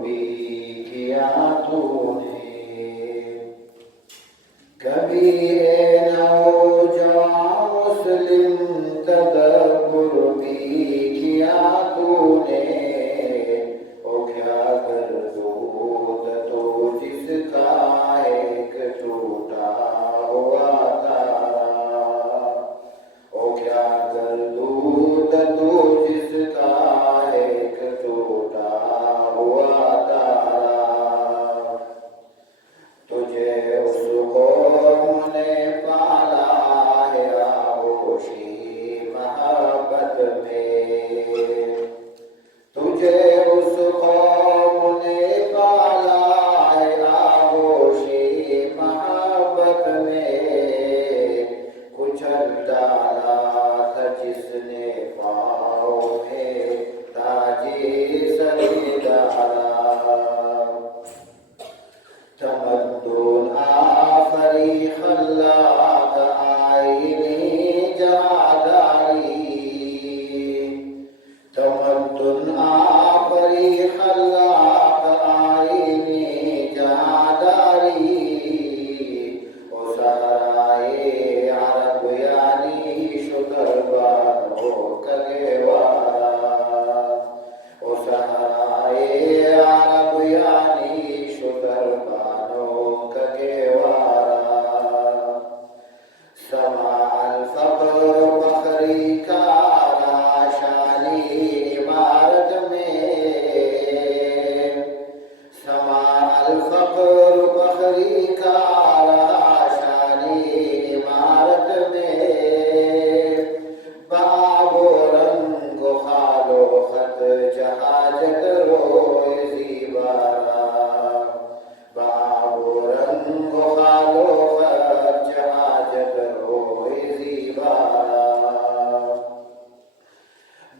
भी किया तूने। कभी ए नौजवान मुस्लिम तदब्बुर भी किया तूने। ओ क्या गर्दूद तो जिसका एक टूटा हुआ तारा। ओ क्या गर्दूद तो जिसका एक टूटा हुआ तारा। तुझे उस कौम ने पाला है आगोशी मोहब्बत में। तुझे उस कौम ने पाला है आगोशी मोहब्बत में। कुचल डाला था जिसने पाँव में ताजे सर डाला। तमद्दुन आफरी खल्लाक आईने जहादारी। तमद्दुन आफरी खल्लाक आईने जहादारी। ओ सहराए अरब यानी शुतरबानो कगेवारा। ओ सहराए अरब यानी शुतरबानो कगेवारा। समाल फख्र बखरी का राशानी इमारत में। समाल फख्र बखरी का राशानी इमारत में। बाबो रंग खालो खत जहाजत रोए जीवारा। बाबो रंग खालो खत जहाजत रोए जीवारा।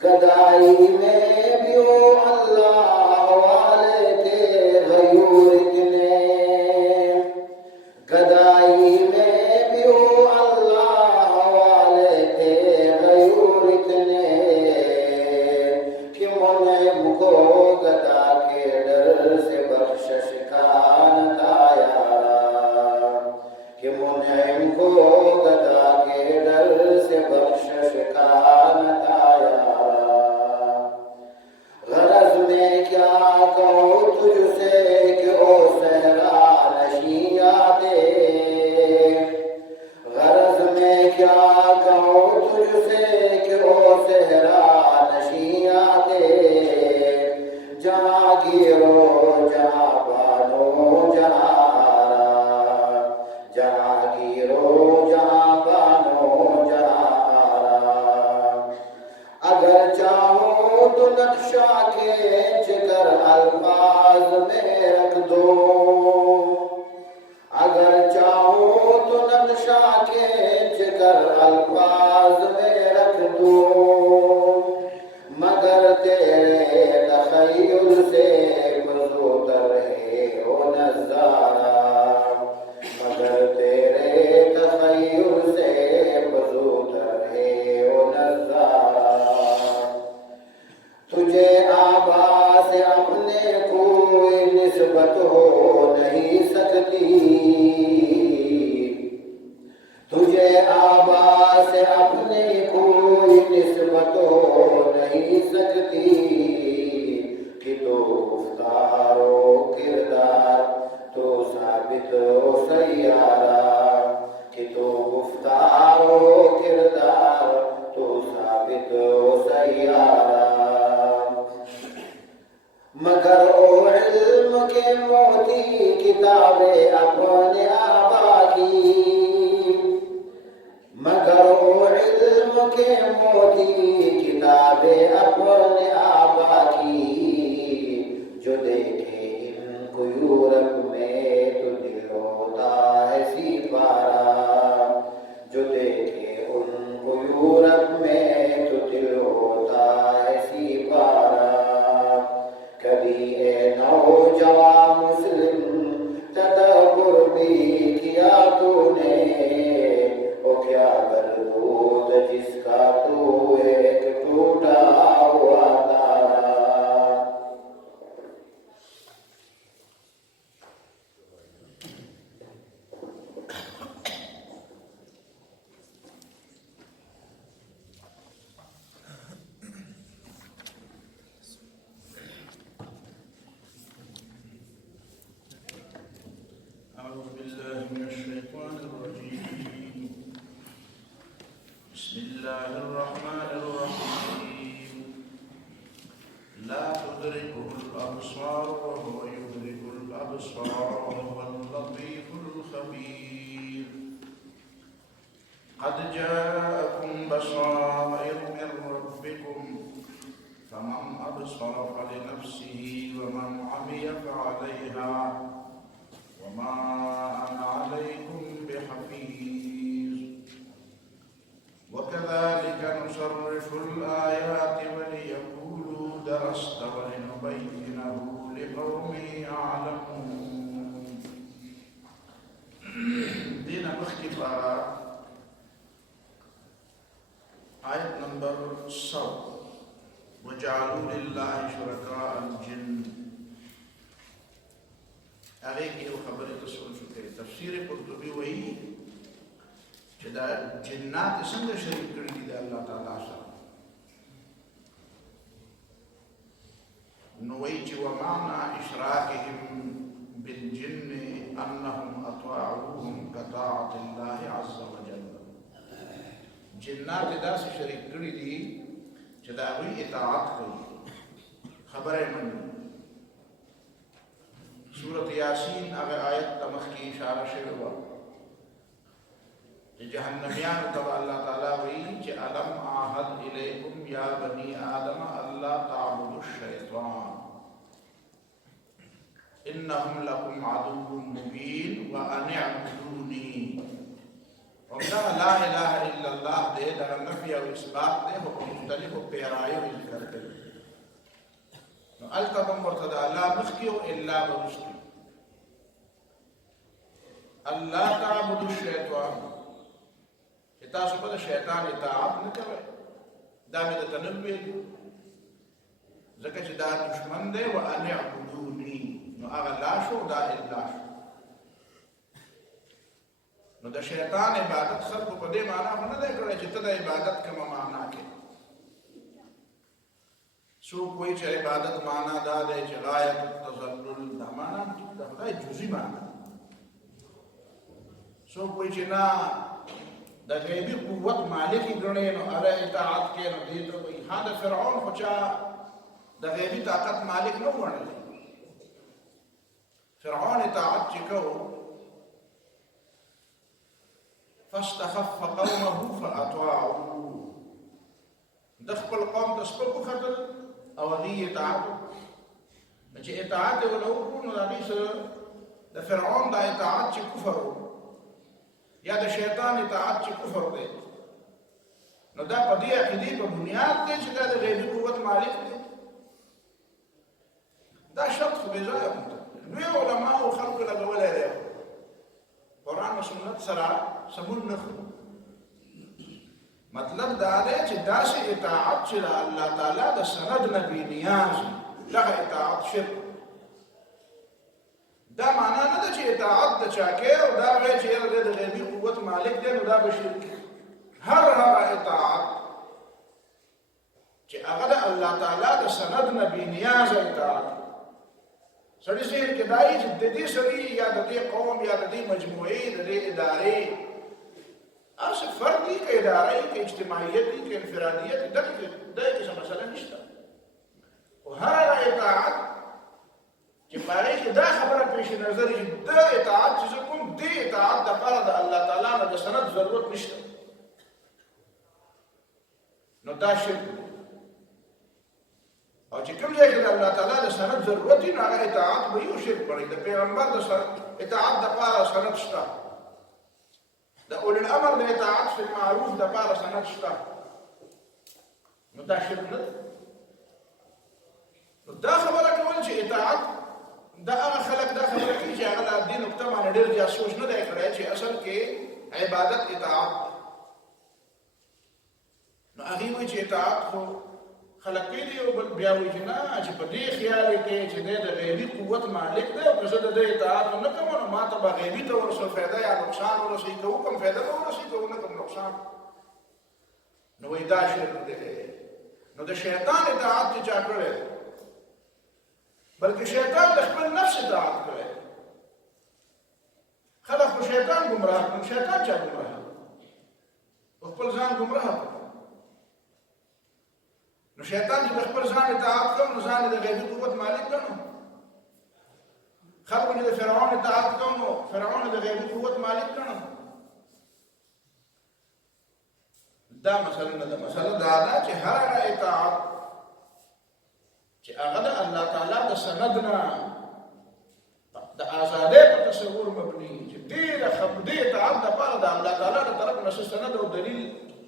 गदाई में भी ओ अल्लाह वाले थे गयूर इतने। गदाई में भी ओ अल्लाह वाले थे गयूर इतने। कि मुनइम को गदा के डर से बख्शिश का न था यारा। कि मुनइम को गदा के डर से बख्शिश का न था यारा। गरज में क्या कहूँ तुझसे कि ओ सहरा नशी यादे। गरज में क्या कहूँ तुझसे कि ओ सहरा नशी यादे। जहाँ गिरो जहाँ बानो जहाँ आरा। जहाँ गिरो जहाँ बानो जहाँ आरा। अगर चाहो तो नक्शा खींच कर अल्फाज में रख दो। अगर चाहो तो नक्शा खींच कर अल्फाज में रख दो। मगर तेरे तखय्युल से बज़ूतर है ओ नज़ारा। मगर तेरे तखय्युल से बज़ूतर है ओ नज़ारा। तुझे आबा से अपने कोई निस्बत हो नहीं सकती। तुझे आबा से अपने कोई निस्बत हो नहीं सकती। कि तो गुफ्तारो किरदार तो साबित हो सैयारा। कि तो गुफ्तारो किरदार तो साबित हो सैयारा। मगर ओ इल्म के मोती किताबें अपने आबा की। मगर ओ इल्म के मोती किताबें अपने आबा की। जो देखे इनको यूरोप में तो दिल होता है सिपारा। जो देखे उनको यूरोप में तो दिल होता है सिपारा। कभी ए नौजवान मुस्लिम तदब्बुर भी किया तूने। ओ क्या गर्दूद जिसका तू एक टूटा हुआ था। لا تدركه الأبصار وهو يدرك الأبصار وهو اللطيف الخبير قد جاءكم بصائر من ربكم فمن أبصر فلنفسه ومن عمي فعليها وما أنا عليكم بحفيظ وكذلك نصرف الآيات وليقولوا درست ولنبينه لقوم يعلمون. دينا مختفى آية نمبر 100 وجعلوا لله شركاء الجن. هغه کې یو خبره تاسو شوکې تفسیر قرطبي وایي چې دا جنات څنګه شریک کړي دي الله تعالی سره. نو وایي چې ومعنى اشراكهم بالجن انهم اطاعوهم كطاعة الله عز وجل. جنات داسې شریک کړي دي چې دا وی اطاعت کوي خبره مني. سورة یاسین هغه آیت تمخ کی اشاره شوی و چې جهنميان ته الله تعالی وی چې الم اعهد الیکم یا بنی آدم الله تعبدوا الشیطان انهم لكم عدو مبین وان اعبدوني. ومدغه لا اله الا الله دې دغه نفي او اثبات دې په مختلفو پیرایو ذکر کوي. نو التبم مرتدا لا مخکیو الا برشتو الله تعبد الشیطان چې تاسو په شیطان اطاعت نه کوئ. دا مې د تنبیه ځکه چې دا دشمن دی و ان اعبدوني. نو هغه لا شو دا الا شو. نو د شیطان عبادت خلکو په دې معنا نه دی کړی چې ته د عبادت کومه معنا کې. سو کوئی چې عبادت معنا دا دی چې غایت التذلل دا معنا د خدای جزئی معنا. سو کوئی چې نه د غیبی قوت مالک ګڼي نو هغه اطاعت کوي. نو دې ته وایي ها د فرعون خو چا د غیبی طاقت مالک نه وګڼل. فرعون اطاعت چې کوو فاستخف قومه فاطاعوه. د خپل قوم ته سپکو خطل او هغه اطاعت چې اطاعت ولو نو هغه سره د فرعون د اطاعت چې کفر یا د شیطان اطاعت چې کفر دی. نو دا په دې عقیدې په بنیاد دی چې دا د غیبی قوت مالک دی. دا شرط خو بې ځایه لوی علماو خلکو لګولی دی. قرآن و سنت سره سمون نه خوري. مطلب دا دی چې داسې اطاعت چې الله تعالی د سند نه بې نیاز دغه اطاعت شرک. دا معنا نه ده چې اطاعت د چا کې او دا وایي چې یاره دی د غیبي قوت مالک دی نو دا به شرک. هر هغه اطاعت چې هغه د الله تعالی د سند نه بې نیازه اطاعت سړي ذهن کې دا یي چې د دې سړي یا د دې قوم یا د دې مجموعې د دې ادارې هر څه فردي که ادارې که اجتماعیت دي که انفرادیت دي دغه څه مسله نشته. خو هر هغه اطاعت چې په هغې کې دا خبره پیش نظر چې د اطاعت چې زه کوم دې اطاعت دپاره د الله تعالی نه د سند ضرورت نشته نو دا شرک دی. او چې کوم ځای کې د الله تعالی د سند ضرورت وي نو هغه اطاعت به یو شرک بڼي. د پیغمبر د اطاعت دپاره سند شته. د اولي الامر د اطاعت فی المعروف دپاره سند شته. نو دا شرک نه دی. نو دا خبره کول چې اطاعت دا هغه خلک دا خبره کوي چې هغه د دې نقطه باندې ډېر زیات سوچ نه دی کړی چې اصل کې عبادت اطاعت. نو هغې وایي چې اطاعت خو خلق کوي دي او بیا وایي چې نه چې په دې خیال یې کوي چې دی د غیبي قوت مالک دی او که زه د دې اطاعت نه کوم نو ما ته به غیبي ته ورسره فایده یا نقصان ورسوي. که وکړم فایده به ورسوي که ونه کړم نقصان. نو وایي دا شرک دی. نو د شیطان اطاعت چې چا کړی بلکې شیطان د خپل نفس اطاعت کوي. خلک خو شیطان ګمراه کړي. شیطان چا ګمراه خپل ځان ګمراه کړي. نو شیطان چې د خپل ځان اطاعت کوم نو ځان د غیبي قوت مالک ګڼو. خلکو چې د فرعون اطاعت کوم نو فرعون د غیبي قوت مالک ګڼو. دا مسله نه ده. مسله دا ده چې هر هغه اطاعت چې هغه د الله تعالی د سند نه د آزادۍ په تصور مبني چې دې اطاعت دپاره د الله تعالی د طرف نه سند او دلیل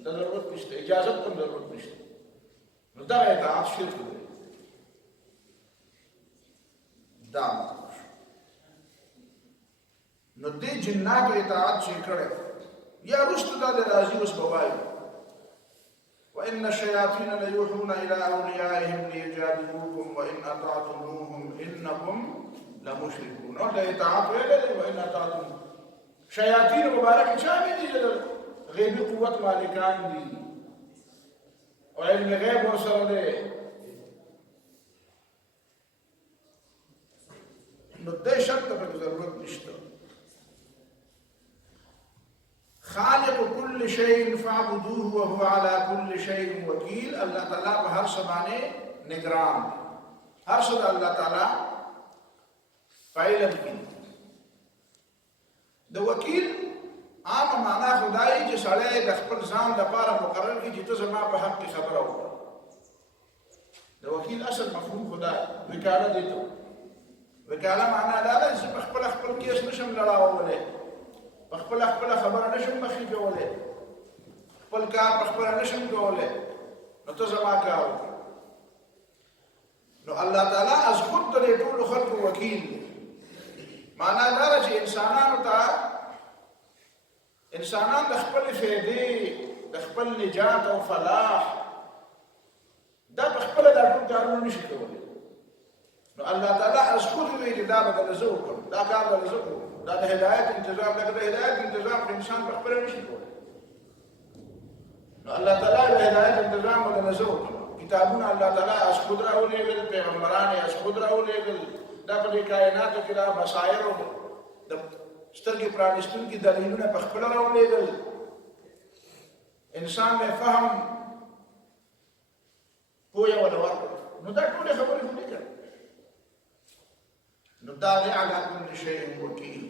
د ضرورت نشته، اجازت هم ضرورت نشته، نو دغه اطاعت شرک دی. دا مطلب شو. نو دې جناتو اطاعت چې کړی یا وروسته دا د راځي اوس به وایي وإن الشياطين ليوحون إلى أوليائهم ليجادلوكم وإن أطعتموهم إنكم لمشركون. اور دا اطاعت ویلے وإن أطعتموهم شیاطین مبارک چاہمی دی غیبی قوت مالکان دی اور علم غیب اور سر دے نو دے شرط پر ضرورت نشتا. خالق كل شيء فاعبدوه وهو على كل شيء وكيل. اللہ تعالیٰ پر ہر سبانے نگران ہر سب اللہ تعالیٰ فعلم کی. د وکیل عام معنا خدای چې سړی د خپل ځان لپاره مقرر کړي چې ته زما په حق کې خبره وکړه. د وکیل اصل مفهوم خدای وکاله دی. ته وکاله معنا دا ده چې په خپل کیس نشم لړاولی، په خپل خبره نشم مخې کولی، خپل کار په خپله نشم کولی، نو ته زما کار وکړه. نو الله تعالی از خود د دې ټولو خلکو وکیل دی. معنا دا ده چې انسانان د خپل فایدې د خپل نجات او فلاح دا په خپله دا ټول کارونه نشي کولی. نو الله تعالی از خود ویلي دا به دله زه وکړم، دا کار به زه کوم، دا د هدایت انتظام لکه د هدایت انتظام په انسان په خپله نشي کولی. نو الله تعالی د هدایت انتظام به دله زه وکړم. کتابونه الله تعالی از خود راولېږل، پیغمبران یې از خود راولېږل. دا په دې کائناتو کې دا بصایرو د سترګې پرانیستونکي دلیلونه په خپله راولېږل. انسان یې فهم پویه وله ورکړه. نو دا ټولې خبرې خو دې کړې. نو دا دی علی کل شیء وکیل.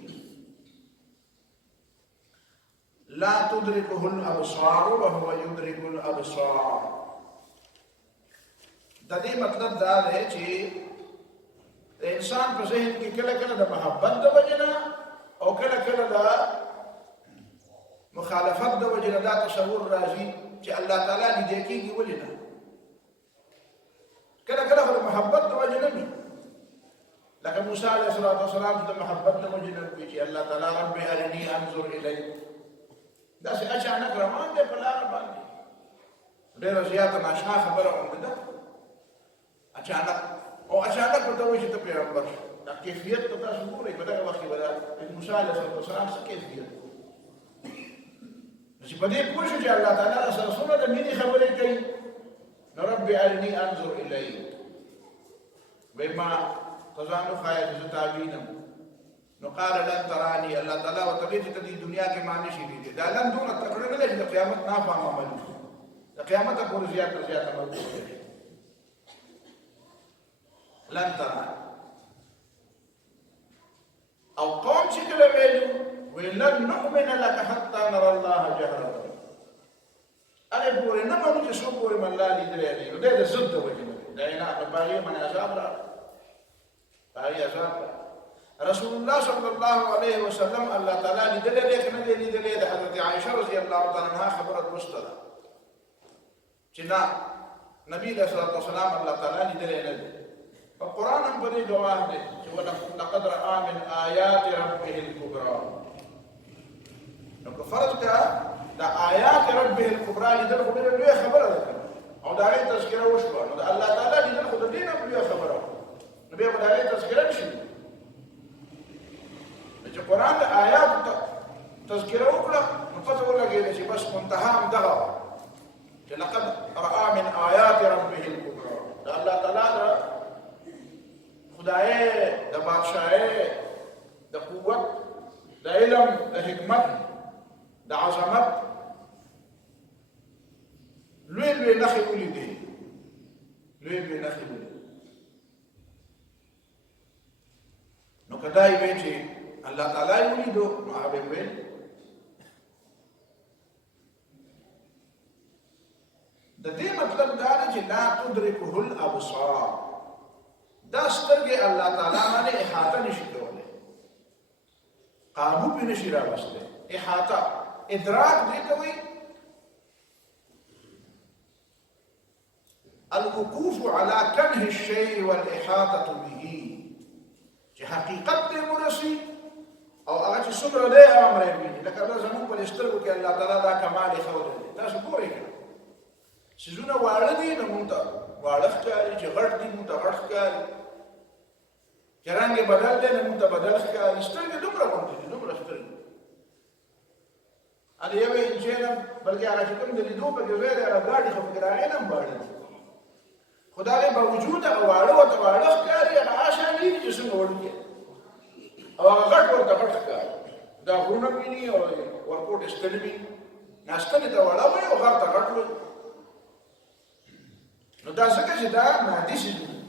لا تدرکه الابصار وهو يدرك الابصار. د دې مطلب دا دی چې د انسان په ذهن کې کله کله د محبت د وجې نه او کله کله د مخالفت د وجې نه دا تصور راځي چې الله تعالی لیدی کېږي. ولې نه؟ کله کله خو د محبت د وجې نه وي، لکه موسی علیه السلام د محبت د وجې نه وي چې الله تعالی رب ارني انظر الیک. داسې اچانک روان دی په لاره باندې، ډېره زیاته ناشنا خبره غوندې ده. اچانک ورته وایي چې ته پیغمبر شې. دا کیفیت ته تاسو ګورئ په دغه وخت کې به د موسی علیه السلام څه کیفیت چې په دې پوه شو چې الله تعالی راسره څومره د مینې خبرې کوي. نو رب ارني انظر الیک، وایي ما ته ځان وښایه چې زه تا وینم. نو قال لن تراني، الله تعالی ورته وایي چې ته دې دنیا کې ما نشي لیدلی. دا لن دومره تکړه نه دی چې د قیامت نافهم عمل وشي، د قیامته پورې زیات نه زیات عمل وکړي. لن تراني. او قوم چې کله ویلو ولن نؤمن لك حتى نرى الله جهرة، هغې پورې نه منو چې څو پورې مې الله لیدلی دی. نو دی د ضد د وجې نه دی. د عناد په هغې باندې عذاب راغلی، په هغې عذاب راغلی. رسول الله صلی الله علیه وسلم الله تعالی لیدلی دی که نه دی لیدلی؟ د حضرت عایشه رضی الله تعالی عنها خبره درسته ده چې نه، نبي علیه الصلاة والسلام الله تعالی لیدلی نه دی. په قرآن هم په دې ګواه دی چې لقد رأى من آیات ربه الکبرى. نو که فرض کړه د آیات ربه الکبرى لیدل خو ډېره لویه خبره ده او د هغې تذکره وشوه، نو د الله تعالی لیدل خو د دې نه لویه خبره وه، نو بیا به د هغې تذکره نشي. نو چې قرآن د آیاتو تذکره وکړه نو پته ولګېده چې بس منتها هم دغه وه چې لقد رأى من آیات ربه الکبرى. د الله تعالی د خدای، د بادشاہی، د قوت، د علم، د حکمت، د عظمت لوی لوی نښې ولیدې. لوی بې نښې ولري. نو که دا یې وی چې الله تعالی یې ولیدو نو هغه به یې ویل. د دې مطلب دا دی چې لا تدرکه الابصار، دا سترګې الله تعالی باندې احاطه نشي کولی، قابو پې نشي راوستی. احاطه ادراک دې ته وایي الوقوف على كنه الشيء والإحاطة به، چې حقیقت دې ورسي او هغه چې څومره دی امر یې ویني. لکه دا زموږ په سترګو کې الله تعالی دا کمال یې ښودلی دی. تاسو ګورئ که څیزونه واړه دي نو موږ ته واړه ښکاري، چې غټ دي موږ ته غټ ښکاري، چې رنګ یې بدل دی نو موږ ته بدل ښکاري. سترګې دومره غونډې دي، دومره سترګې. هغه یوې انجین هم بلکې هغه چې کوم د لیدو پکې ځای دی هغه ګاډي خو پکې د هغې نه هم واړه دي، خو د هغې باوجود هغه واړه ورته واړه ښکاري، هغه هغه شان ویني چې څنګه وړوکی او هغه غټ ورته غټ ښکاري. دا غرونه ویني او ورکوټ ستنې ویني، ناستنې ته واړه وایي او غر ته غټ وایي. نو دا ځکه چې دا مادي څیزونه دي،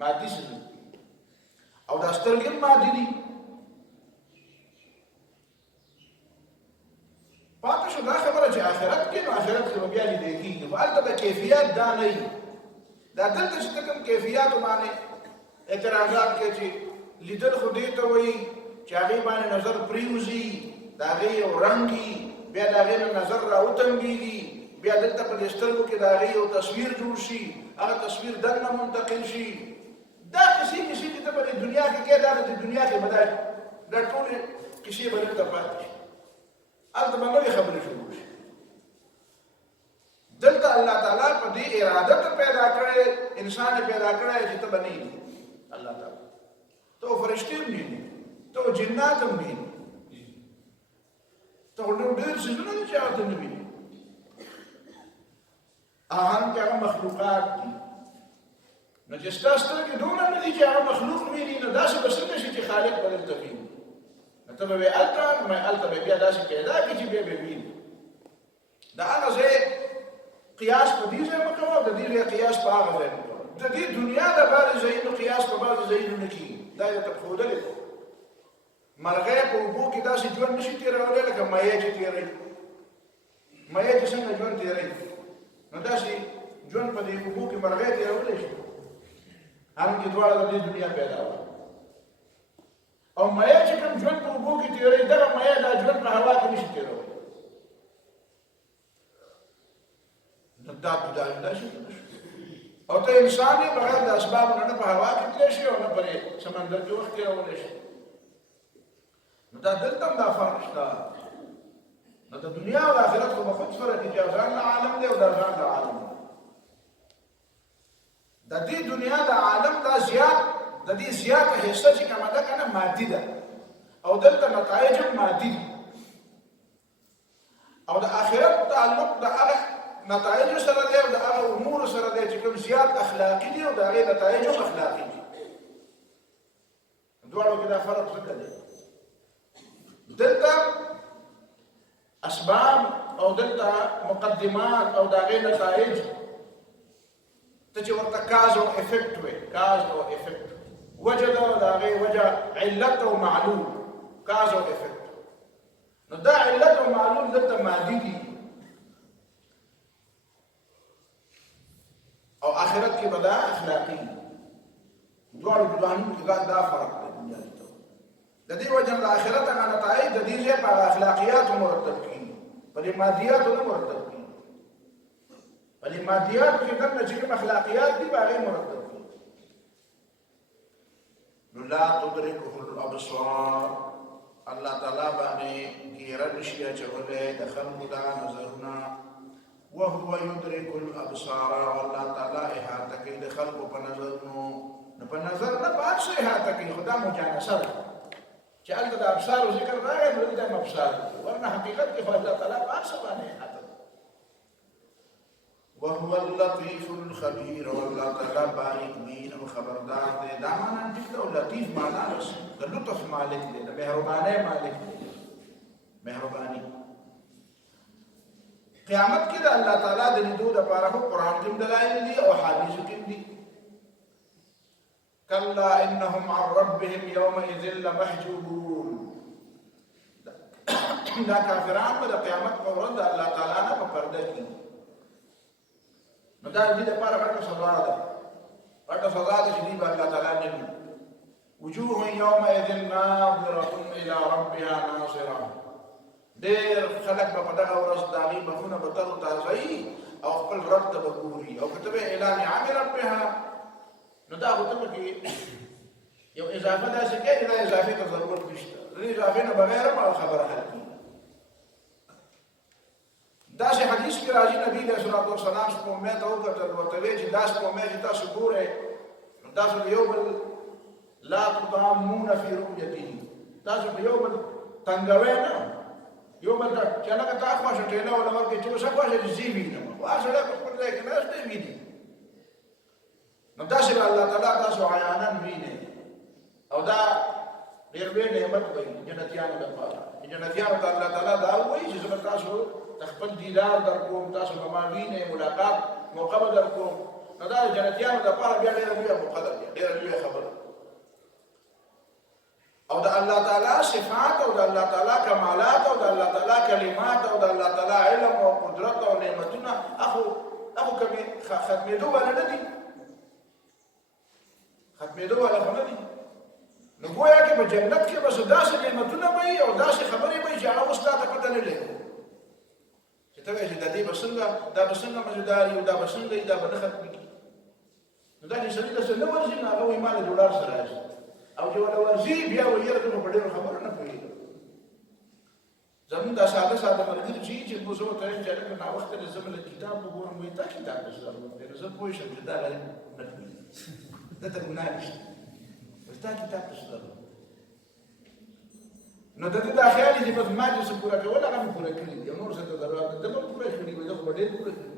مادي څیزونه او دا سترګې هم مادي دي. پاتې شو دا خبره چې آخرت کې نو آخرت کې به بیا لیدل کېږي، خو هلته د کیفیت دا نه وي. دا دلته چې ته کوم کیفیاتو باندې اعتراضات کوي چې لیدل خو دې ته وایي چې هغې باندې نظر پرېوځي، د هغې یو رنګ وي، بیا د هغې نه نظر راوتنګېږي، بیا دلته په دې سترګو کې د هغې یو تصویر جوړ شي، هغه تصویر دننه منتقل شي. دا کیسې کیسې چې ته په دې دنیا کې کوې، دا د دنیا کې به دا ټولې کیسې به دلته پاتې شي، هلته به نوې خبرې شروع شي. دلته الله تعالی په دې اراده ته پیدا کړی، انسان یې پیدا کړی چې ته به نه وینې. الله تعالی ته فرشتې هم نه وینې، ته جنات هم نه وینې، ته ډېر څیزونه دي چې هغه ته نه وینې. هم چې هغه مخلوقات دي، نو چې ستا سترګې دومره نه دي چې هغه مخلوق ویني، نو داسې به څنګه شي چې خالق به دلته ویني؟ نو ته به وایې هلته به بیا داسې پیدا کړي چې بیا به ویني. د هغه ځای قیاس په دې ځای مه کوه او د دې ځای قیاس په هغه ځای مه کوه. د دې دنیا د بعضې ځایونو قیاس په بعضې ځایونو نه کېږي، دا یې درته ښودلې ده. مرغۍ په اوبو کې داسې ژوند نه شي تېرولی لکه مایع چې تېروي. مایع چې څنګه ژوند تېروي، نو داسې ژوند په دې اوبو کې مرغۍ تېرولی شي، هم چې دواړه د دې دنیا پیدا وه. او مایع چې کوم ژوند په اوبو کې تېروي، دغه مایع دا ژوند په هوا کې نه شي تېرولی. نو دا شي او ته انسان یې بغیر د اسبابو نه په هوا کې تللی شي او نه پرې سمندر کې وخت تېرولی شي. نو دا دلته هم دا فرق شته. نو د دنیا او د آخرت خو به خود فرق دی، چې ځان له عالم دی او دا ځان د عالم دی. د دې دنیا د عالم دا زیات، د دې زیاته حصه چې کومه ده که نه مادي ده، او دلته نتایج هم مادي دي. او د آخرت تعلق د هغه نتایجو سره دی او د هغه امورو سره دی چې کوم زیات اخلاقي دي او د هغې نتایج هم اخلاقي دي. دواړو کې دا فرق ځکه دی. دلته اسباب او دلته مقدمات او د هغې نتایج ته چې ورته کاز او افیکټ وی، کاز او افیکټ، وجه ده او د هغې وجه علت او معلول، کاز او افیکټ. نو دا علت او معلول دلته مادي دي او آخرت کې به دا اخلاقي دي. دواړو ګډانو کې دا فرق دی دنیا کې. د دې وجه د آخرت هغه نتایج د دې ځای په اخلاقیاتو مرتب کېږي، په دې مادیاتو نه مرتب کېږي. په دې مادیاتو کې دلته چې کوم اخلاقیات دي په هغې مرتب کېږي. نو لا تدرکه الابصار، الله تعالی باندې ګیره نشي اچولی د خلکو دا نظرونه. وهو يدرك الابصار، والله تعالی احاطه کوي د خلکو په نظرونو. نو په نظر نه په هر څه احاطه کوي، خو دا مجانسه ده چې هلته د ابصارو ذکر راغی نو دلته هم ابصار دي، ورنه حقیقت کې خو الله تعالی په هر څه باندې احاطه ده. وهو اللطيف الخبير، والله تعالی باریک بین او خبردار دی. دا معنی ټیک ده او لطیف معنی رسي، د لطف مالک دی، د مهربانۍ مالک دی، مهرباني. قیامت کې د الله تعالی د لیدو لپاره خو قرآن کې دلایل دي او حدیث کې دي. کلا انهم عن ربهم یومئذ لمحجوبون. دا کافران به د قیامت په ورځ د الله تعالی نه په پرده کې. نو دا دې لپاره غټه سزا ده، غټه سزا ده چې دې به الله تعالی نه وي. وجوه یومئذ ناظرة الى ربها ناظرة. ډېر خلک به په دغه ورځ د هغې مخونه به تر و تازه وي او خپل رب ته به ګوري. او که ته به اعلی نعم ربها، نو دا خو ته پکې یو اضافه داسې کوې چې دا اضافې ته ضرورت نشته. د دې اضافې نه بغیر هم خبره حل کېږي. داسې حدیث کې راځي نبي علیه الصلاة والسلام سپوږمۍ ته وکتل، ورته ویې چې دا سپوږمۍ چې تاسو ګورئ نو تاسو د یو بل لا تضامون فی رؤیته، تاسو په یو بل تنګوئ نه، یو بل ته چې هلکه تا خواشه ټېله وله ورکړې چې اوس خواشه چې زه وینم، خو هر سړی په خپل ځای کې ناست دی ویني. نو داسې به الله تعالی تاسو عیانا وینئ. او دا ډېر لوی نعمت وایي جنتیانو لپاره. جنتیانو ته الله تعالی دا وایي چې زه به تاسو خپل دیدار در کوم، تاسو به ما وینئ، ملاقات موقع به در کوم. نو دا جنتیانو لپاره بیا ډېره لویه موقع ده، ډېره لویه خبره. او د الله تعالی صفات او د الله تعالی کمالات او د الله تعالی کلمات او د الله تعالی علم او قدرت او نعمتونه هغه کومې ختمېدو والا نه دي، ختمېدو والا خو نه دي. نو ګویا کې په جنت کې بس داسې نعمتونه به وي او داسې خبرې به وي چې هغه اوس تا ته پته نه لګي چې ته وایې چې دا دې به څنګه، دا به څنګه مزیدار وي او دا به څنګه وي، دا به نه ختمېږي. نو دا چې سړي داسې نه ورځي نو هغه وایي ما له ډولار سره راځي، او چې ولا ورځي بیا وایي یاره ته په ډېرو خبرو نه پوهېږم. زمونږ دا ساده ساده ملګري چې موږ زه ورته وایم چې هلکه ناوخته دی زه به له کتاب وګورم، وایي تا کتاب ته څه ضرورت دی؟ نو زه پوه شم چې دا غریب نه پوهېږي، دته ګناه نشته، وایي تا کتاب ته څه ضرورت دی؟ نو د دې دا خیال چې بس ما چې څه پوره کول هغه مې پوره کړي دي، نور څه ته ضرورت ده به پوره کړي وي، زه خو به ډېر پوره کړي.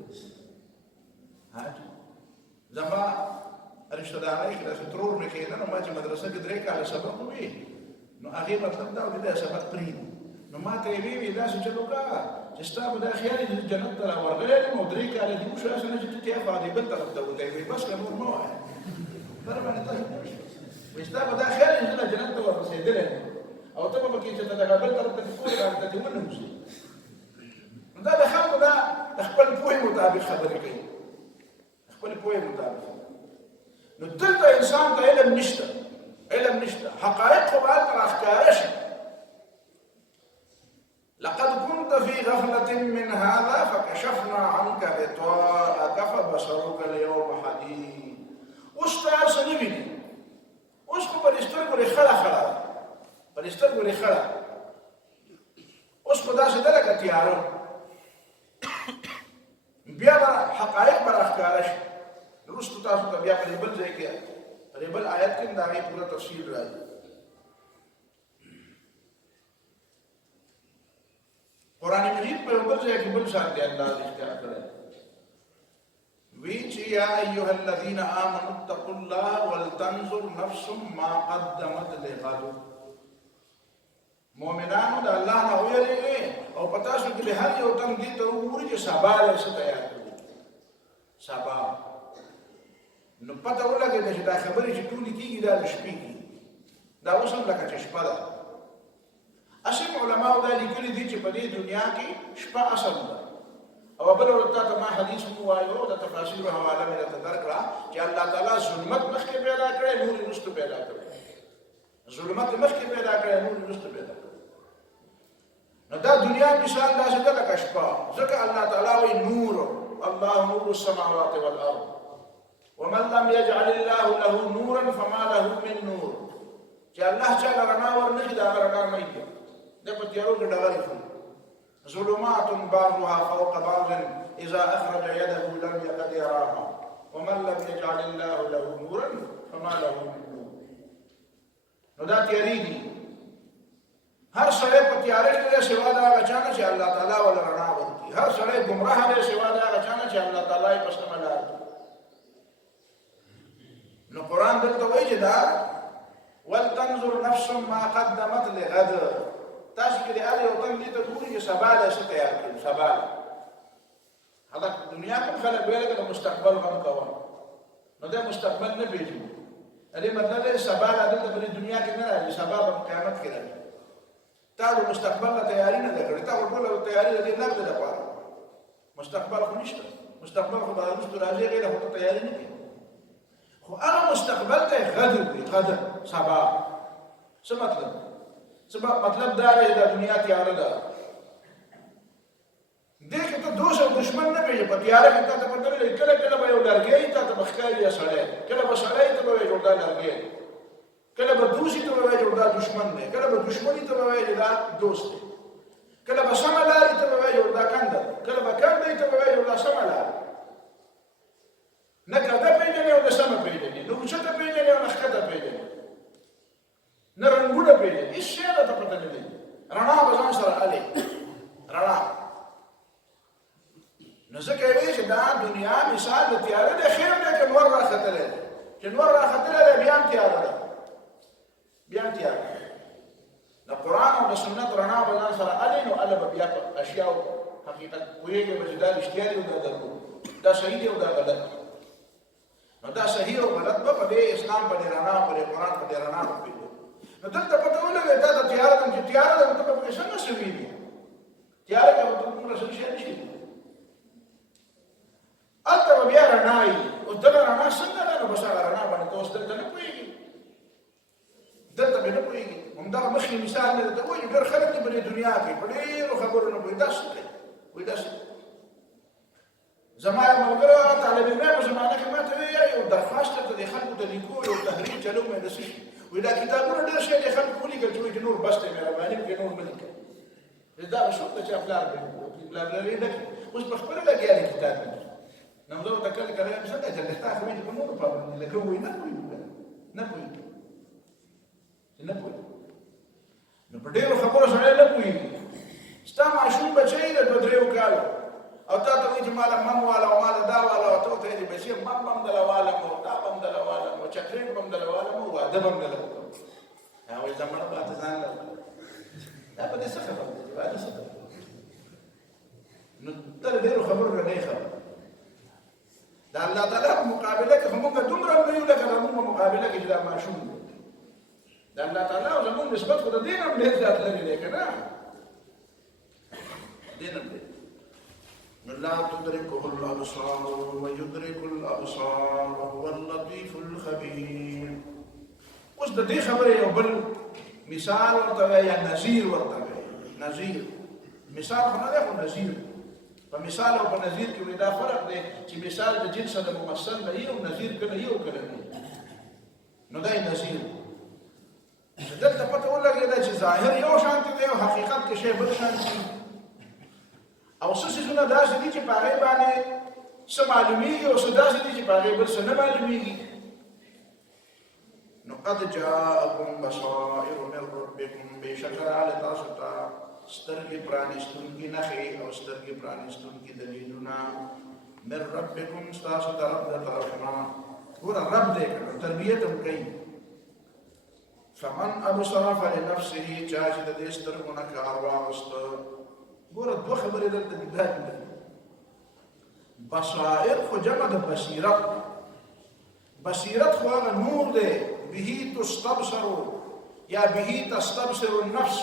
زما رشته دارۍ کې داسې ترور مې کېده، نو ما چې مدرسه کې 3 کاله سبق ووي نو هغې مطلب دا و چې دا سبق پرېږدي. نو ما ته یې ویې داسې چل وکړه چې ستا به دا خیال چې جنت ته راورغلی یم او 3 کاله دې وشو هسې نه چې ته تیا خوا دې بل طرف ته وتی وایي بس که نور مه وایه بر باندې تاسو پوه شئ. وایي ستا به دا خیال چې زه جنت ته ورسېدلی یم او ته به پکې چې ته دغه بل طرف ته دې پورې باندې ته دې ونوځې. نو دا د خلکو دا د خپل پوهې مطابق خبرې کوي، خپل پوهې مطابق. نو دلته انسان ته علم نشته، علم نشته، حقایق خو به هلته راښکاره شي. لقد كنت في غفلة من هذا فكشفنا عنك غطاءك فبصرك اليوم حديد. اوس ته هر څه نه ویني، اوس خو په دې سترګو دې خړه خړه ده، په دې سترګو دې خړه، اوس خو داسې ده لکه تیاره. بیا به حقایق به راښکاره شي. وروسته تاسو ته بیا په دې بل ځای کې په دې بل آیت کې د هغې پوره تفصیل راځي. قرآن مجید په یو بل ځای کې بل شان دی انداز اختیار کړی وی چې یا ایها الذین آمنوا اتقوا الله ولتنظر نفس ما قدمت لغد. مؤمنانو د الله نه ویریږئ او په تاسو کې هر یو تن دې ته وګوري چې سبا یې څه تیار کړي، سبا. نو پته ولګېده چې دا خبرې چې ټولې کېږي دا د شپې کېږي، دا اوس هم لکه چې شپه ده. اصل علماو دا لیکلي دي چې په دې دنیا کې شپه اصل ده. او بل ورته ته ما حدیث هم وایو د تفاسیرو حواله مې درته درکړه چې الله تعالی ظلمت مخکې پیدا کړی، نور یې وروسته پیدا کړی. ظلمت مخکې پیدا کړی، نور یې وروسته پیدا کړی. نو دا دنیا مثال داسې ده لکه شپه. ځکه الله تعالی وایي نور، الله نور السماوات والارض ومن لم يجعل الله له نورا فما له من نور. چې الله چاله رڼا ورنکړي د هغه رڼا نه وي، د په تیارو کې ډغرې خوري. ظلمات بعضها فوق بعض اذا اخرج يده لم يكد يراها ومن لم يجعل الله له نورا فما له من نور. نو دا تیارې دي. هر سړی په تیارې کې دی سوا د هغه چا نه چې الله تعالی ول رڼا ورکړي. هر سړی ګمراه دی سوا د هغه چا نه چې الله تعالی یې په سمه لار کړي. نو قرآن دلته وایي چې دا ولتنظر نفس ما قدمت لغد. تاسو کې د هر یو تن دې ته ګوري چې سبا له څه تیار کړي، سبا هغه دنیا کې خلک ویل چې مستقبل غم کوه نو دا مستقبل نه پیژني دې مطلب دی سبا دلته په دنیا کې نه راځي سبا په قیامت کې راځي تا د مستقبل ته تیاری نه کړې تا ټول تیاری دې نه کړې لپاره مستقبل خو نشته مستقبل خو به رسول راځي غیر هغه تیاری نه کوي خو هغه مستقبل ته غدر دی غدر سبا څه مطلب سبا مطلب دا دی د دنیا تیار ده دغه ته دوست او دشمن نه پیږي په تیار کې ته پته لري کله کله به یو لرګي ته مخکاري یا سړی کله به سړی ته به جوړدا لرګي کله به دوسی ته به جوړدا دشمن نه کله به دشمنی ته به جوړدا دوست کله به سملاري ته به جوړدا کاندل کله به کاندې ته به جوړدا سملاري نه کده پیژنې او د سم پیژنې نو چې ته پیژنې او نخته پیژنې نه رنګونه پیژنې هیڅ شی ته پته نه لري رڼا به ځان سره علي رڼا نو ځکه وایي چې دا دنیا مثال د تیاره د خیر دی چې نور راختلی دی چې نور راختلی دی بیا هم تیاره ده بیا هم تیاره ده د قرآن او د سنت رڼا به ځان سره علي نو هله به بیا په اشیاو حقیقت پوهېږي به چې دا رښتیا دي او دا درواغ دا صحیح دی او دا غلط نو دا صحیح او غلط به په دې اسلام باندې رڼا په دې قرآن په دې رڼا وپېژنو نو دلته پته ولګوي دا د تیاره ده چې تیاره ده نو ته به څنګه سوي دي تیاره کې به ټوله څه شی نشي الته بیا رڼا وي او دغه رڼا څنګه ده نو بس هغه رڼا باندې ته اوس دلته نه پوهېږي دلته به نه پوهېږي همدغه مخکې مثال مې درته ووایي ډېر خلک دي په دې دنیا کې په ډېرو خبرو نه پوهېږي دا څه کوي وایي دا څه زما یو ملګری طالب علم په زمانه کې ما ته ویل یو درخواست درته د خلکو ته لیکو یو تحریک چلو مې د څه شي وایي دا کتابونه ډېر شی د خلکو ولیکل چې وایي نور بس دی مهرباني وکړئ نور مه لیکئ دا به څوک ده چې پلار لایبرري نه کړي اوس په خپله لګیا دی کتاب نمزو ته کله کله څه ده چې تا خو مې په نور پابند لکه وای نه پوي نه پوي نه پوي نو په ډېرو خبرو سره نه پوي ستا ماشوم بچی د بدریو کالو او تا ته وایي چې مالا مم والا او مالا دا والا او ته ورته وایي بچی مم بم دله والم او دا بم دله والم او چاکلیټ بم دله والم او واده بم دله وکړم وایي زمانه باته ځان له دا په دې څه خبره ده واده څه نو ته ډېرو خبرو نه خبره دا الله تعالی په مقابله کې موږ دومره نه یو لکه موږ په مقابله کې دا ماشوم دا الله تعالی او زموږ نسبت خو د دین هم ډېر زیات لري دی که نه دین هم ډېر لا تدركه الأبصار ويدرك الأبصار وهو اللطيف الخبير اوس د دې خبرې یو بل مثال ورته یا نظیر ورته نظیر مثال خو نه دی خو نظیر په مثال او په نظیر کې دا فرق دی چې مثال د جنس د ممثل نه یو نظیر کله یو کله نه نو دا نظیر دلته پته ولګېده چې ظاهر یو شان دی او حقیقت کې شی بل شان دی او څه څیزونه داسې دي چې په هغې باندې څه معلومېږي او څه داسې دي چې په هغې بل څه نه معلومېږي نو قد جاءکم بصائر من ربکم بېشکه راغلې تاسو ته سترګې پرانیستونکي نښې او سترګې پرانیستونکي دلیلونه من ربکم ستاسو د رب د طرف نه ګوره رب دی کړه تربیت هم کوي فمن ابصر فلنفسه چا چې د دې سترګو نه کار واخیسته ګوره دوه خبرې دلته دا دي بصائر خو جمع د بصیرت بصیرت خو هغه نور دی به تستبصر یا به تستبصر النفس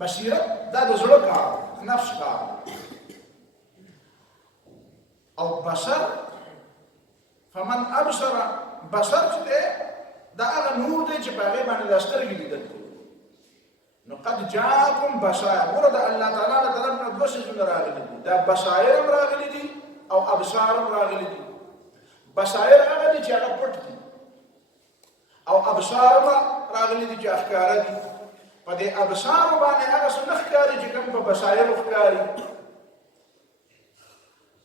بصیرت دا د زړه کار نفس کار او بصر فمن ابصر بصر چې دی دا هغه نور دی چې په هغې باندې دا سترګې لیدل نو قد جاءکم بصائر ګوره د الله تعالی له طرف نه دوه څیزونه راغلي دي دا بصائر هم راغلي دي او ابصار هم راغلي دي بصائر هغه دي چې هغه پټ دي او ابصار هم راغلي دي چې ښکاره دي په دې ابصارو باندې هغه څه نه ښکاري چې کوم په بصایرو ښکاري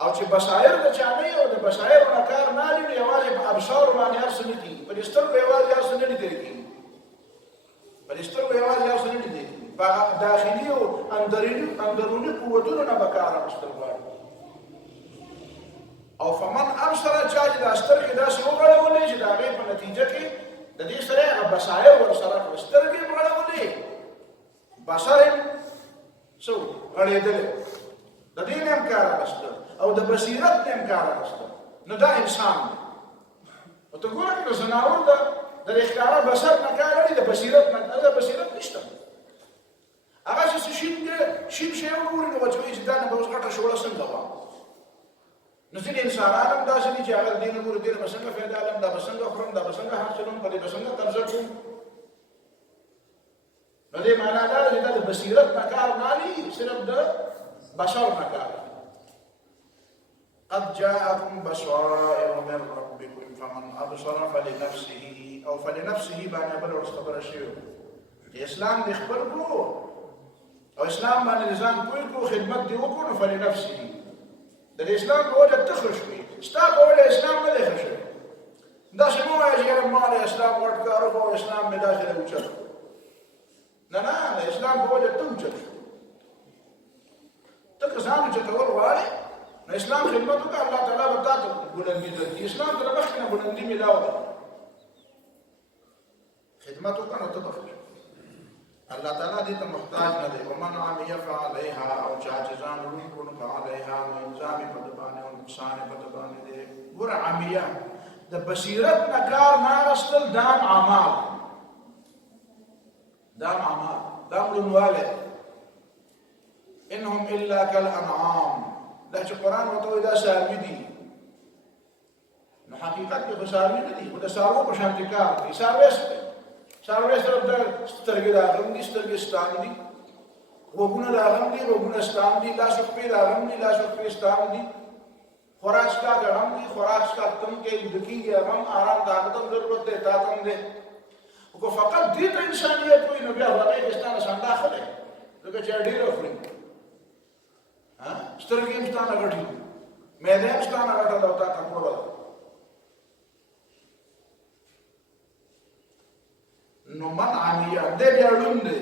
او چې بصایر د چا نه او د بصایرو نه کار نه لري یوازې په ابصارو باندې هر څه نه کېږي په دې سترګو یوازې هر څه نه لیدل کېږي په دې سترګو یوازې هر څه نه لیدل کېږي په داخلي او اندروني قوتونو نه به کار اخیستل غواړي او فمن ابصر چا چې دا سترګې داسې وغړولې چې د هغې په نتیجه کې د دې سره هغه بصایر ورسره کړه سترګې یې غړولې بصر یې څه غړېدلی د دې نه هم کار اخیسته او د بصیرت نه هم کار اخیسته، نو دا انسان دی. او ته ګوره که د ځناور د ښکاره بصر نه کار اخلي، د بصیرت نه، د بصیرت نشته. هغه چې شین شی وګوري نو چې وایي چې دا نه به اوس غټه شوړه څنګه وه. نو ځینې انسانان هم داسې دي چې هغه د دې نه ګوري، دې نه به څنګه فایده علم، دا به څنګه خورم، دا به څنګه حاصلوم، په دې به څنګه قبضه کوم. نو دې معنا دا ده چې دا د بصیرت نه کار نه اخلي، صرف د بشر نه کار اخلي. قد جاءكم بصائر من ربكم فمن ابصر فلنفسه او فلنفسه باندې بل ورس خبره شوی. اسلام دې خبر کو او اسلام باندې ځان کوی کو، خدمت دې وکړو، نو فلنفسه د اسلام په وجه تخرج وي. ستا په وجه اسلام نه دی خرج. دا چې مو وایي چې ما له اسلام ورته کار وکړو، اسلام مې داسې راوچت. نه نه، د اسلام په وجه ته اوچت شو. ته که ځان اوچتول غواړې نو اسلام خدمت وکړه، الله تعالی به تا ته بلندي درکړي. اسلام تر مخکې نه بلندي میلاو ده. خدمت وکړه نو ته به ښه شې. الله تعالی دې ته محتاج نه دی. ومن عمل فعليها او چا چې ځان ړوند کړو نو فعليها، نو الزام یې په ده باندې او نقصان یې په ده باندې دی. ګوره عمیه د بصیرت نه کار نه اخیستل، دا هم اعمال، دا هم اعمال، دا هم ړوندوالی. انهم الا کالانعام، دا چې قرآن ورته وایي دا څاروي دي، نو حقیقت کې خو څاروي نه دي، خو د څاروو په شانتې کار کوي. څاروی څه دی؟ څاروی صرف د سترګې د هغه هم دي، سترګې ستان دي، غوږونه د هغه هم دي، غوږونه ستان دي، لاس او پښې د هغه هم دي، لاس او پښې ستان دي، خوراک څښاک د هغه هم دي، خوراک څښاک ته هم کوي، ویده کېږي هغه هم، آرام د هغه ته هم ضرورت دی، تا ته هم دی. خو فقط دې ته انسانیت وایي نو بیا خو هغې کې ستا نه سنډا ښه دی، ځکه چې ډېره خوري. سترګې هم ستا نه غټې دي، معده هم ستا نه غټه ده او تا ته کوړه ده. نو من عمیه دی بیا ړوند دی.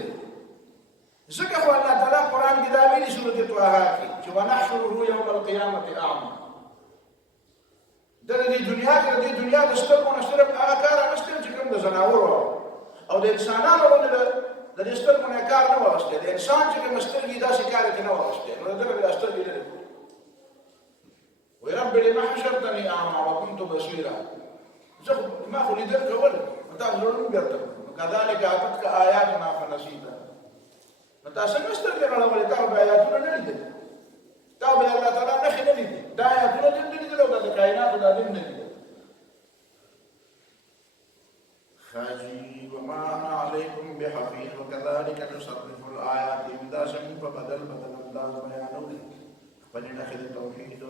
ځکه خو الله تعالی قرآن کې دا ویلي سورت طه کې چې ونحشره یوم القیامة اعمى. د دې دنیا کې د دې دنیا د سترګو نه صرف هغه کار اخیستی چې کوم د ځناورو او د انسانانو غوندې د دې سترګو نه کار نه واخیستی. د انسان چې کوم سترګې داسې کار یې نه واخیستی، نو د دغه بیا سترګې لرې کړو. وایي رب لم حشرتني اعمى وكنت بصيرا. زه ما خو لیدل کول، نو تا ضرور بیرته كذلك اتتك آياتنا فنسيتها. نو تا څنګه سترګې غړولې؟ تا به آیاتونه نه لیدل، تا به الله تعالی نښې نه لیدې، دا آیاتونه دې نه لیدل او دا د کائناتو دا دې نه لیدل. خاجي وما انا عليكم بحفيظ وكذلك نصرف الآيات. دا زموږ په بدل انداز بیانوو خپلې نښې د توحید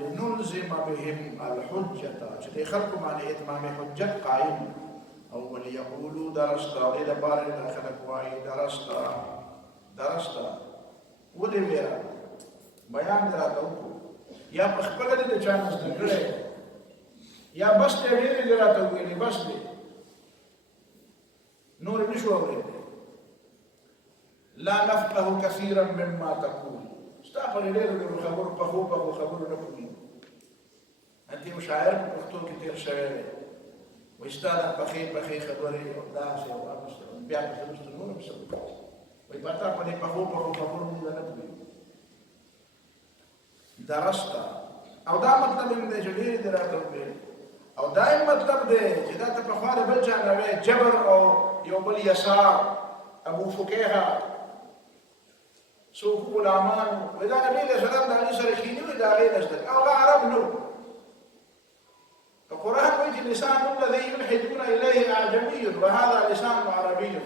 لنلزم بهم الحجة، چې د خلکو باندې اتمام حجت قائم او وليقولوا درستا. دې لپاره د خلک وایي درستا درستا. ودې ویرا بیان دې راته وکړو، یا په خپله دې د چا نه زده کړی، یا بس دې ډېرې دې راته وویلې، بس دې نور نه شو اورېدلی. لا نفقه كثيرا مما تقول. ستا پر ډېرو خبرو پخو خبرو نه پوهېږو. انت یو شاعر په پښتو کې تېر شوی دی، وایي ستا دا پخې خبرې او داسې او هغسې، بیا پسې وروسته نور هم څه وکړي، وایي په تا په دې پخو خبرو موږ نه پوهېږو. درسته. او دا مطلب هم دی چې ډېرې دې راته وویلې، او دا هم مطلب دی چې دا ته پخوا د بل چا نه وایې جبر او یو بل یسار، ابو فکیهه، څوک غلامان وایي دا نبي علیه السلام د هغې سره کښېني وایي د هغې نه زده او هغه عرب نه و. القرآن ويجي لسان الذي يلحدون إليه أعجمي وهذا لسان عربي.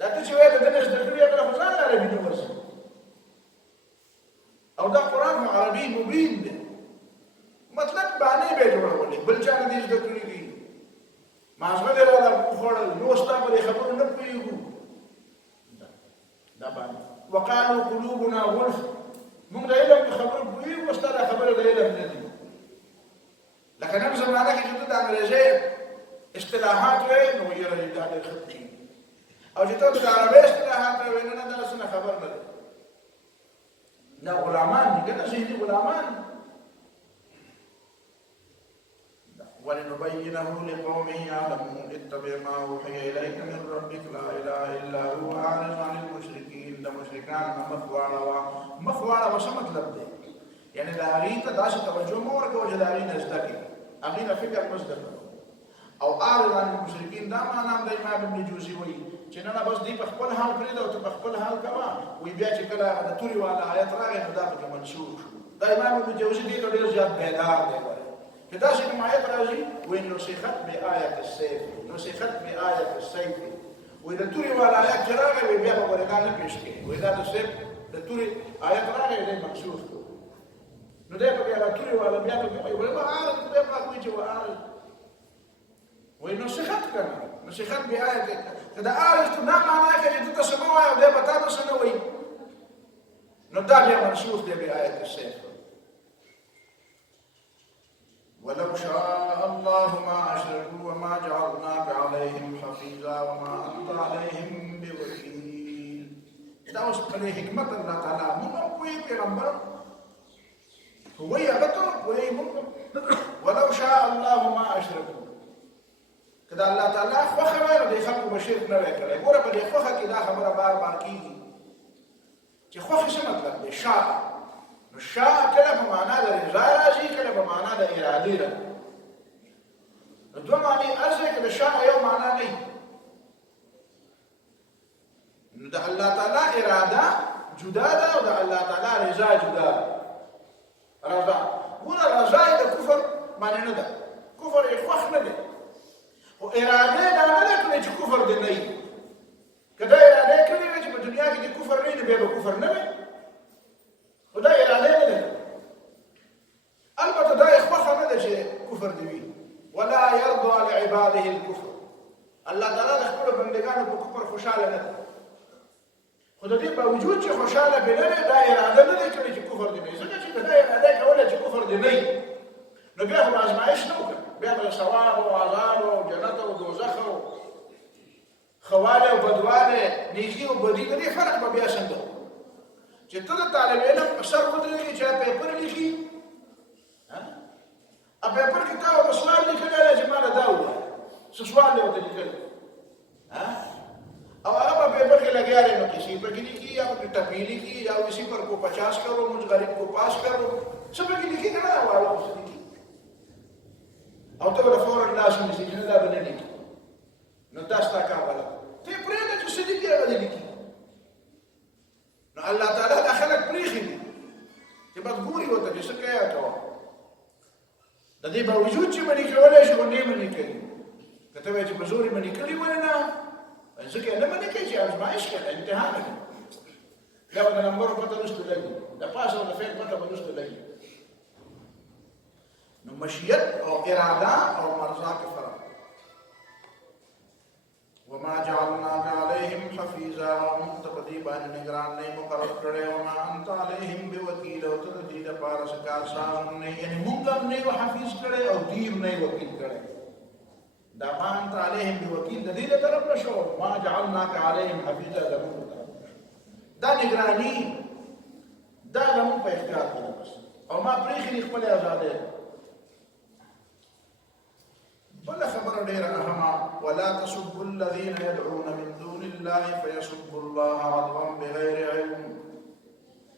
لا تجي ويا بدنا نستخدم يقرأ فلان عربي نورس. أو ده قرآن عربي مبين ده. مطلب باني بيجوا ولا بلشان ديش ده كلي. ما أسمع ده ولا بخورل نوستا بري خبر نبيهو. ده باني. وقالوا قلوبنا غلف. من ده إلهم خبر بيه وستلا خبر ده إلهم ندي. لكن هم زمانه کې چې د انګریزي اصطلاحات وې نو یې راځي دا ډېر خطي، او چې ته د عربي اصطلاحات وې نه دا څه خبر نه دی. دا غلامان دي کنه، ذهني غلامان. ولنبينه لقوم يعلمون اتبع ما اوحي اليك من ربك لا اله الا هو اعرض عن المشركين د مشرکان مخواړه څه مطلب دی یعنی دا هغې ته داسې توجه مه ورکوه چې د هغې نه زده کړي هغې نه فکر مه زده کړه او اعرض عن المشرکین دا معنا هم د امام ابن جوزي وایي چې نه نه بس دوی په خپل حال پرېږده او ته په خپل حال کوه وایي بیا چې کله د تورې والا آیت راغی نو دا پکې منسوخ شو دا امام ابن جوزي دې ته ډېر زیات بیدار دی که داسې کوم آیت راځي وایي نسخت بآیت السیف نسخت بآیت السیف وایي د تورې والا آیت چې راغی وایي بیا به ورې دا نه پېښ کړي وایي دا د سیف د تورې آیت راغی دی منسوخ کړو نو دی پکې هغه تورې والا بیا پکې وایي وعارض خدای پاک وایي چې وعارض وایي نسخت کنه نسخت بآیت که د عارض ته دا معنا کوي چې ته ته څه مه وایه او دی به تا ته څه نه وایي نو دا بیا منسوخ دی بآیت السیف ولو شاء الله ما أشركوا وما جعلناك عليهم حفيظا وما أنت عليهم بوكيل دا اوس په حکمت الله تعالی موږ کوی پیغمبر هو یې غته کوی موږ ولو شاء الله ما أشركوا کدا الله تعالی خو خبره د خلکو بشیر نه وکړي ګوره په دې خوخه کې دا خبره بار بار کیږي چې خوخه څه مطلب دی شاء نو شاء کله په معنا د رضا راځي کله په معنا د ارادې راځي نو دوه معنی ارزه کې د شاء یو معنا نه نو د الله تعالی اراده جدا ده او د الله تعالی رضا جدا ده رضا ګوره رضا د کفر معنی نه ده کفر یې خوښ نه دی او اراده دا نه ده کله چې کفر دی نه وي که دا اراده کړې وي چې په دنیا کې د کفر نه وي نو بیا به کفر نه وي خدا اراده نه ده البته دا یې خوښه نه ده چې کفر دی وي ولا يرضى لعباده الكفر الله تعالی د خپلو بندګانو په کفر خوشحاله نه ده خو د دې باوجود چې خوشحاله پرې نه دی دا اراده نه ده کړې چې کفر دی نه وي ځکه چې که دا اراده کوله چې کفر دی نه وي نو بیا خو به ازمایش نه وکړه بیا به ثواب او عذاب او جنت او دوزخ او خواله او بدواله نیکي او بدي د دې فرق به بیا څنګه چې ته د طالب علم سر ودرېږي چې پیپر لیکي پیپر کې تا ورته سوال لیکلی دی چې ما له دا ووایه څه سوال دی ورته لیکلی او هغه په پیپر کې لګیا دی نو کسی پکې لیکي یا پکې ټپي لیکي یا اسی پر کو 50 کرو مجھ غریب کو پاس کرو څه پکې لیکي که نه دا واړه څه لیکي او ته به فورا لاس ونیسي چې نه دا به نه لیکي نو دا ستا کار غلط ته یې پرېږده چې څه لیکي هغه دې لیکي نو الله تعالی دا خلک پرېښي دي چې بس ګوري ورته چې څه کوې کوه د دې باوجود چې منې کولی شي خو نه یې منې کوي که ته وایې چې په زور یې منې کړي ولې نه ځکه یې نه منې کوي چې ازمایش کوي امتحان کوي بیا به د نمبرو پته وروسته لګي د پاس او د فیل پته به وروسته لګي نو مشیت او اراده او مرضا کې فرق وما جعلناك عليهم حفيظا ومتقدي بان نگران نه مقرر کړي وما انت عليهم بوکیل او ته دې د پاره سکار ساز نه یعنی موږ هم نه حفیظ کړي او دې نه وکیل کړي دا ما انت عليهم بوکیل د دې طرف نشو ما جعلناك عليهم حفيظا دا نگرانی دا زموږ په اختیار کې او ما پرېښي خپل آزادۍ بل خبر ډیره اهمه ولا تسبوا الذين يدعون من دون الله فيسبوا الله عدوا بغير علم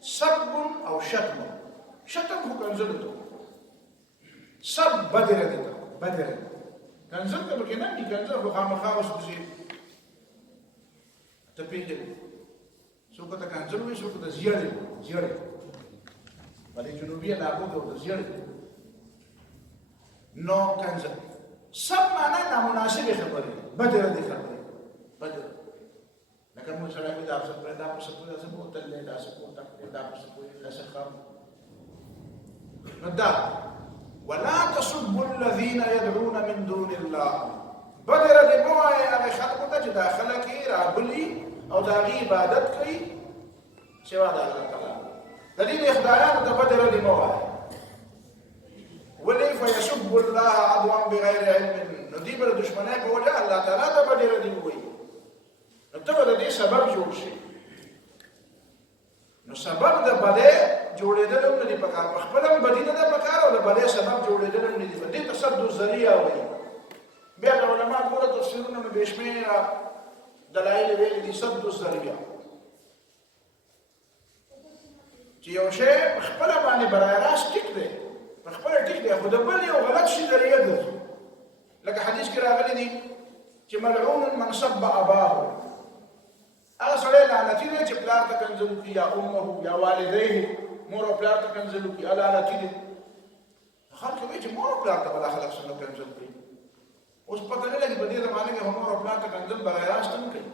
سب او شتم شتم هو کنزلته سب بدر دته بدر کنزلته به کنه دي کنزل خو خامخا وسدي ته پیږي څوک ته کنزل وي څوک ته زیړې باندې جنوبي علاقو ته زیړې نو کنزل سب معنا نامناسب خبره بدر دي خبره بدر لکه موږ سره کې دا څه پیدا په څه په څه بوتل له دا څه کوټه دا په څه په څه خام نو دا ولا تسبوا الذين يدعون من دون الله بدر دي موای هغه خلکو ته چې داخله کې رابلی او د عبادت کوي سوا د الله تعالی د دې خدایانو ته بدر دي موای ولي فيسب الله عدوا بغير علم ندي بر دشمنه په وجه الله تعالی ته بدر دي وي نو ته به دې سبب جوړ شي نو سبب د بدې جوړېدل هم نه دي پکار په خپل هم بدي نه ده پکار او د بدې سبب جوړېدل هم نه دي دې ته سد الذریعه وایي بیا علماء ګوره تفسیرونه نو بې شمېره دلایل ویلي دي سد الذریعه چې یو شی په خپله باندې برای راست ټیک دی په خپله ټیک دی خو د بل یو غلط شي ذریعه ګرځي لکه حدیث کې راغلی دي چې ملعون من سب اباه هغه سړی لعنتي دی چې پلار ته کنځل وکړي یا امه یا والديه مور او پلار ته کنځل وکړي هغه لعنتي دی خلک وایي چې مور او پلار ته به خلک څنګه کنځل کوي اوس پته نه لګي په دې زمانه کې مور او پلار ته کنځل برای راست هم کوي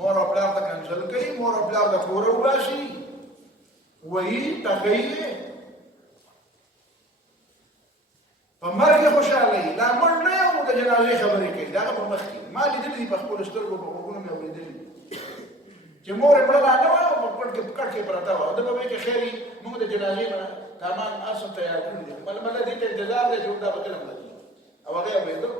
مور او پلار ته کنځل کوي مور او پلار د کوره وباسي وایي تغییر په مرګ خوشاله دا مړ نه یو د جنازې خبرې کوي دا په مخ کې ما لیدلې دي په خپل سترګو په وګونو مې اورېدلې چې مور یې مړه نه وه په پټ کې پرته وه ده به وایي چې خیر موږ د جنازې سامان اصل تیار کړي دي مله دې ته انتظار دی چې دا به کله مړه او هغه اورېدو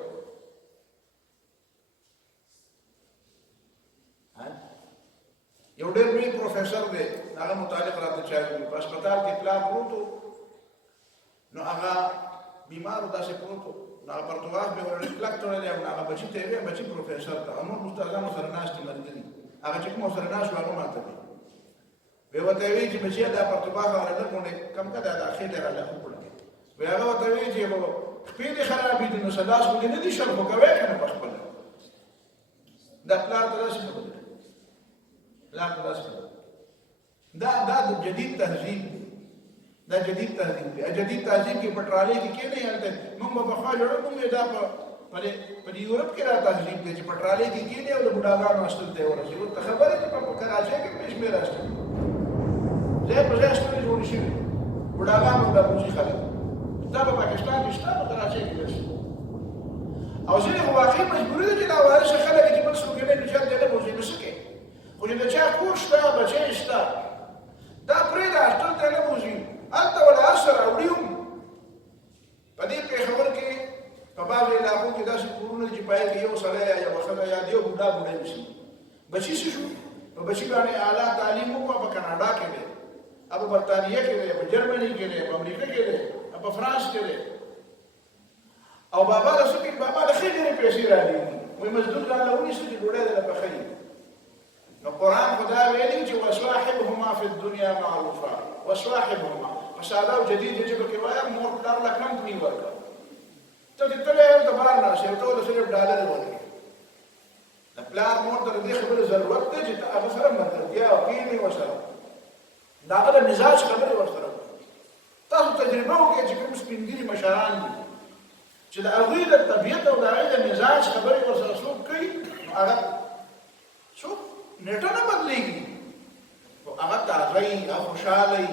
یو ډېر لوی پروفیسر دی هغه متعلق راته چا ویلي په هسپتال کې پلار پروت نو هغه بیمارو داسې پروت و نو هغه پرتوغاف به ورته کلک تړلی او هغه بچي ته یې ویل بچي پروفیسر ته نور استادانو سره ناست دي ملګري هغه چې کوم سره ناست و هغه ماته وي وی ورته ویل چې بچیه دا پرتوغاف هغه لږ کم که دا خېټې راله وکړه وی هغه ورته ویل چې خپې دې خرابې دي نو سداس خو دې نه دي شر خو کوې که نه په خپله دا پلار ته داسې خبرې پلار ته داسې خبرې دا د جدید تهذیب دا جدید تهذیب دی جدید تهذیب کې پټرالې کې کې نه هلته موږ به پخوا جوړو موږ دا په یورپ کې را تهذیب دی چې پټرالې کې کې نه او د بوډاګانو استل ته ورسېږي ورته خبرې دي په کراچۍ کې پېش مې راستل ځای په ځای استلې جوړې شوي بوډاګانو دا بوځي خلک دا په پاکستان کې شته په کراچۍ کې راشي او ځینې خو واقعي مجبوري ده چې دا وارثه خلک چې بل څوک یې نه چل دی نه بوځي نو څه کوي خو چې د چا کور شته بچی شته دا پرېږده استل ته نه بوځي هلته ولا اثر راوړي هم په دې پېښور کې په بعضو علاقو کې داسې کورونه دي چې په هغې کې یو سړی یا یوه ښځه یا یو بوډا بوډۍ اوسي بچي څه شو په بچي باندې اعلی تعلیم وکړه په کاناډا کې دی په برطانیه کې دی په جرمني کې دی په امریکا کې دی په فرانس کې دی او بابا له څه کوي بابا له ښې ډېرې پیسې رالیږي وایي مزدور ځان له ونیسي چې ډوډۍ دله پخوي نو قرآن خو دا ویلي چې وصاحبهما فی الدنیا معروفا وصاحبهما په ساده او جدید ژبه کې وایم مور پلار له کمپني ورکړه ته چې تللی هلته بهر ناست یې ته ورته صرف ډالرې ورکړې د پلار مور ته د دې خبرې ضرورت دی چې ته هغه سره ملګرتیا او کښېنې ورسره د هغه د مزاج خبرې ورسره تاسو تجربه وکړئ چې کوم سپین ږیري مشران دي چې د هغوی د طبیعت او د هغوی د مزاج خبرې ورسره څوک کوي نو هغه څوک نیټه نه بدلېږي خو هغه تازه وي هغه خوشحاله وي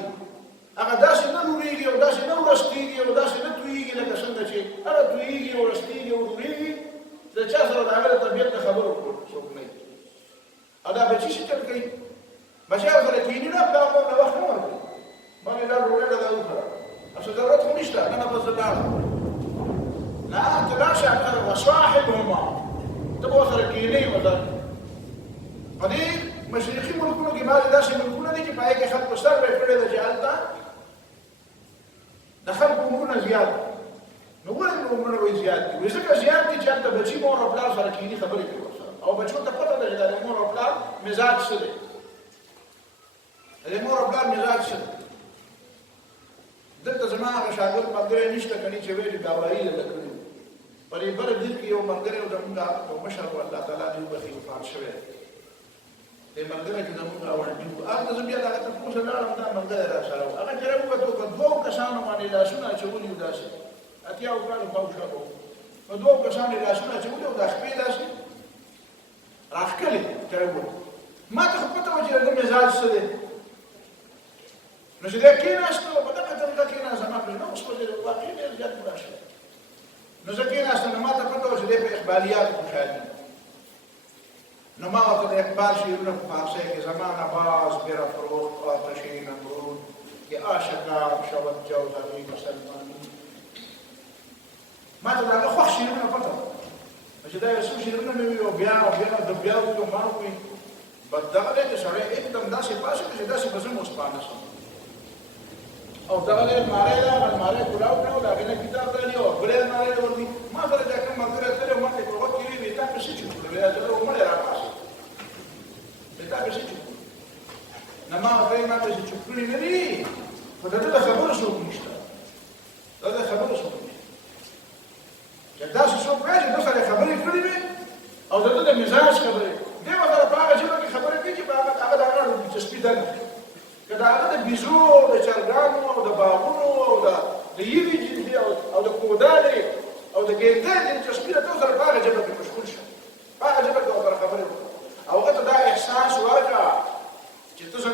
هغه داسې نه روړېږي او داسې نه ورستېږي او داسې نه تویېږي لکه څنګه چې هغه تویېږي او ورستېږي او روړېږي د چا سره د هغه د طبیعت د خبرو څوک نه وي او دا بچي چې چل کوي بچی ورسره کښېني نه پلار مور له وخت نه ورکوي باندې دا ډوډۍ له دا وخوره اصل ضرورت خو نشته نه نه بس زه لاړم نه ته لاړ شه هغه وصاحبهما ته به ورسره کښېنې وزر په دې مشرقي ملکونو کې بعضې داسې ملکونه دي چې په هغې کې خلکو سر به یې کړی ده چې هلته د خلکو عمرونه زیات نو ولې عمرونه وایي زیات دي وایي ځکه زیات دي چې هلته بچي مور او پلار سره کښېني خبرې کوي ورسره او بچو ته پته ده چې د مور او پلار مزاج څه دی د مور او پلار مزاج څه دی دلته زما هغه شاګرد ملګری نشته کني چې وایي ګاوایي یې کړي په دې بل دل کې یو ملګری و زمونږ یو مشر و الله تعالی دې وبخښي وفات شوی دې ملګری چې زمونږ اولډي و هلته زه بیا د هغه تپوس لاړم دا ملګری راسره و هغه چې راووتو په دوو کسانو باندې لاسونه اچولي وو داسې اتیاوو کالو پاوشاګو په دوو کسانو یې لاسونه اچولي وو دا شپې داسې راښکلې چې راووتو ما ته خو پته وه چې د ده مزاج څه دی نو چې دی کېناسته په دغه طریقه کېناسته ما پرې نه وسوځېدو واقعي ډېر زیات بوډا شوی نو زه کېناستم نو ما ته پته وه چې دی په اقبالیاتو خوشحالي نو ما ورته د اقبال شعرونه په فارسی کې زمانه باز برافروخت آتش نمرود که آشکار شود جوهری مسلمانی ما ته د هغه خوښ شعرونه پته وه چې دا یو څو شعرونه مې وي او بیا ورته ما وکړي بس دغه دی چې سړی एकदम داسې پاسې چې داسې به زه اوسپانه شم او دغه دی الماری ده هغه الماری کولاو کړه د هغې نه کتاب رالي او بلې الماری ته ورځي ما سره دا کوم ملګری تللی او ما ته یې په غوږ کې ویل تا پسې چې کړو بیا زه مړی راپاسې تا پسې چې کړو نه ما ورته ویل ما پسې چې کړي نه دي خو د ده د خبرو څوک نشته دا د خبرو څوک نشته چې داسې څوک وایي چې ده سره خبرې کړې وي او د ده د مزاج خبرې دی به سره په هغه ژبه کې خبرې کوي چې په هغه د هغه دلچسپي ده نه که د هغه د بیزو او د چرګانو او د باغونو او د یوې جنسي او د کودالې او د ګېنټې دلچسپي